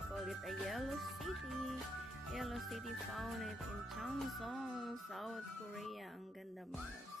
they call it a yellow city. Yellow City found it in Changsong, South Korea. Ang ganda mga loves.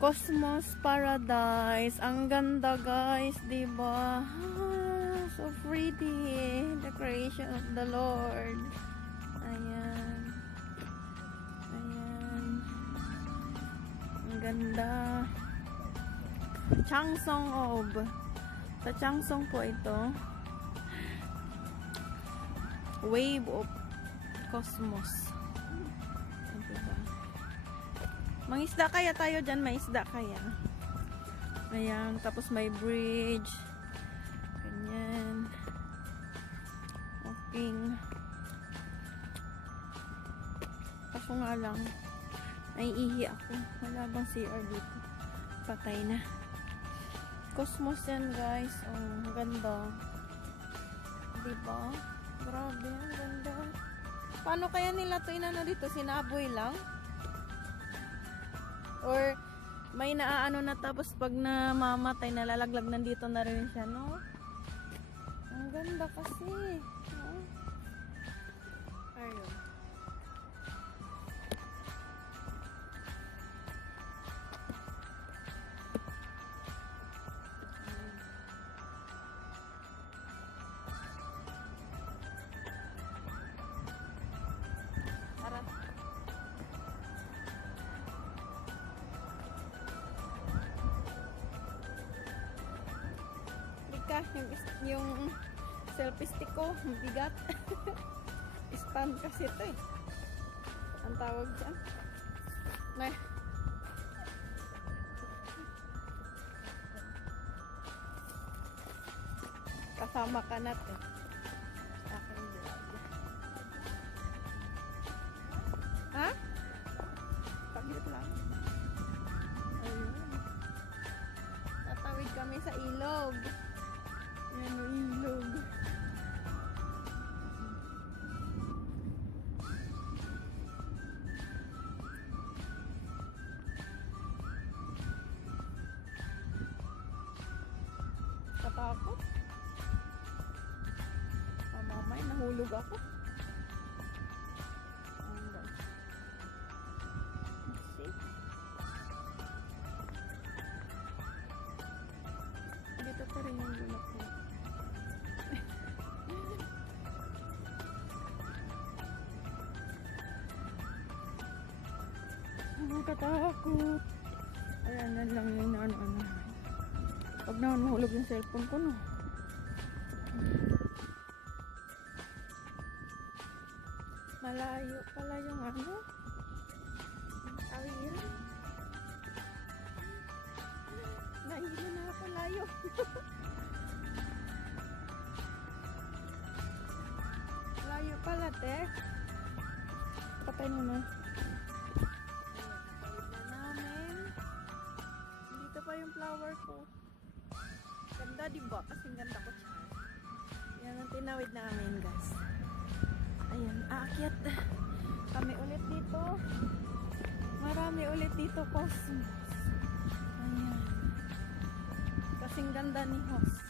Cosmos Paradise. Ang ganda guys, diba? Ah, so pretty. The creation of the Lord. Ayan. Ayan. Ang ganda. Changsong Ob. Sa Changsong po ito. Wave of Cosmos. Mangisda kaya tayo dyan, may isda kaya. Ayan, tapos may bridge. Ganyan. Walking. Kaso nga lang, naiihi ako. Wala bang CR dito? Patay na. Cosmos yan guys. Oh, ang ganda. Diba? Grabe, ang ganda. Paano kaya nila ito inano dito? Sinaboy lang? Or may naaano na tapos pag namamatay, nalalaglag nandito na rin siya, no? Ang ganda kasi. No? Ayun. Tara. Yung selfie stick ko, bigat. Stand kasi ito eh. Ang tawag dyan. May kasama ka natin. Sa aking vlog. Ha? Paglit lang. Ayun. Tatawid kami sa ilog. Yan o ilog. Katakot. Mamamay, nahulog ako. See? Dito pa rin yung gulap ko. Katakot. Ayan na lang yung ano. Pag naman mahulog yung cellphone ko, no. Malayo pala yung ano. Awiran. Nahilo na ako layo. Layo pala, te. Patay mo na. Yung flower ko. Ganda, diba? Kasing ganda ko, char. Yan ang tinawid namin, guys. Ayan, aakyat kami ulit dito. Marami ulit dito, Cosmos. Ayan. Kasing ganda ni host.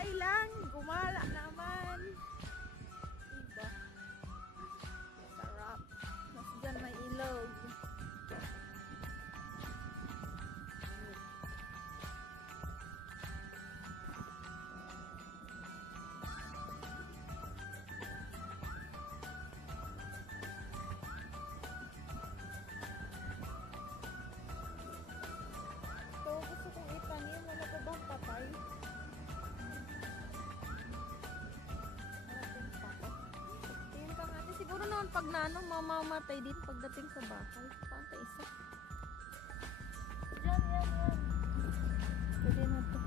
Okay lang, gumala naman. Diba? Sarap. Mas dyan may ilog. Ito, gusto kong itanim. Wala pa bang patay? Tingin ka nga. Siguro naman pag nanong mamamatay din pagdating sa bahay. Pantay isa. Diyan, yan. Pwede na to.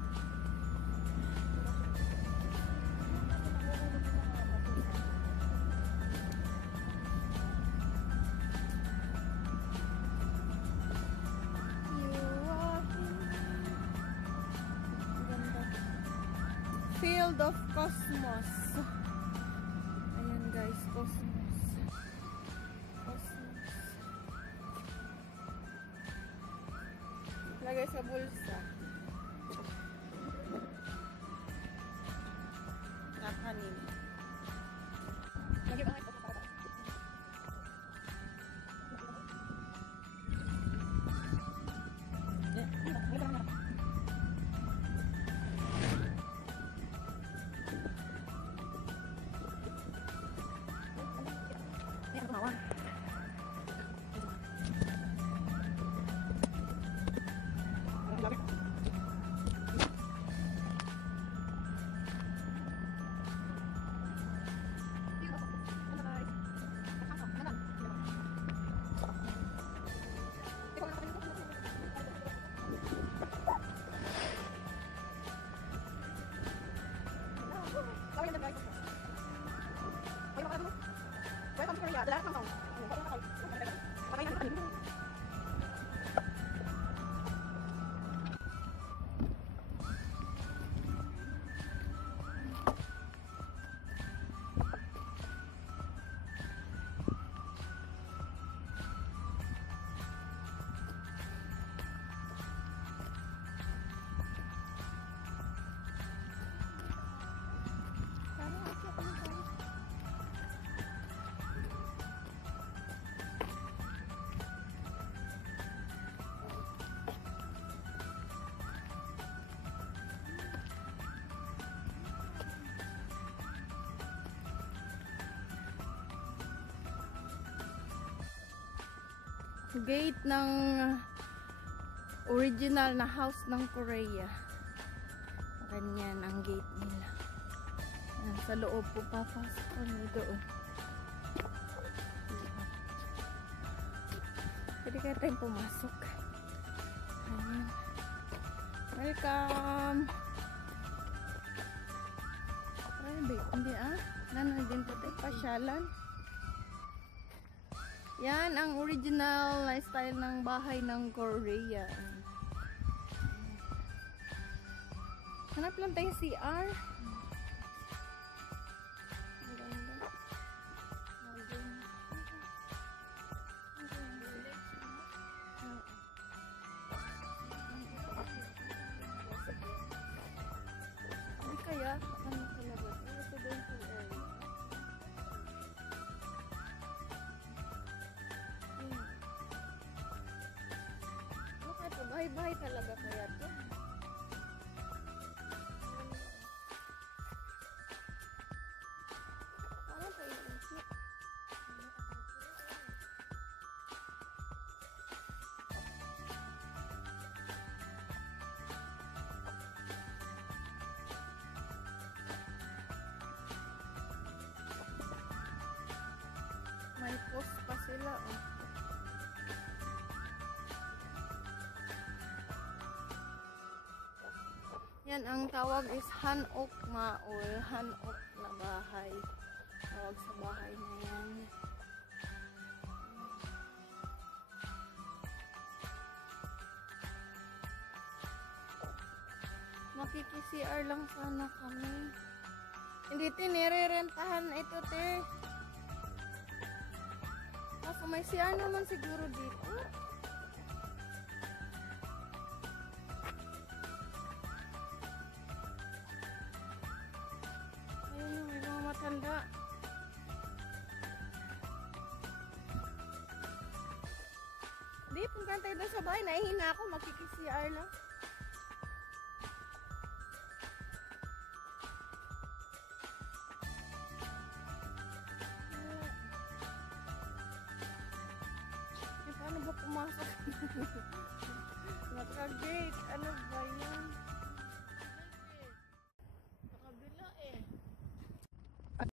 Field of Cosmos. Ayan guys, Cosmos. Cosmos. Lagay sa bulsa. Kakanin. Lagay ba nga ito? Welcome to Korea. Lahat ng taon. Gate ng original na house ng Korea. Ganyan ang gate nila. Yan, sa loob po papasok kami doon. Pwede kaya tayong pumasok. Ayan. Welcome! Private. Hindi Nanon din po tayo pasyalan. Yan ang original style ng bahay ng Korea. Hanap lang tayo CR. Hindi kaya ano talaga? Residential area. Bahay-bahay talaga kaya to. Ano pa inisip? May post pa sila. Yan, ang tawag is Hanok Maul. Hanok na bahay. Tawag sa bahay na yan. Makiki-CR lang sana kami. Hindi tinire-rentahan ito, te. Kaso may CR naman siguro dito. na sa bahay, nahihina ako, makikis-CR lang. Paano ba pumasok? Naka-gate. Ano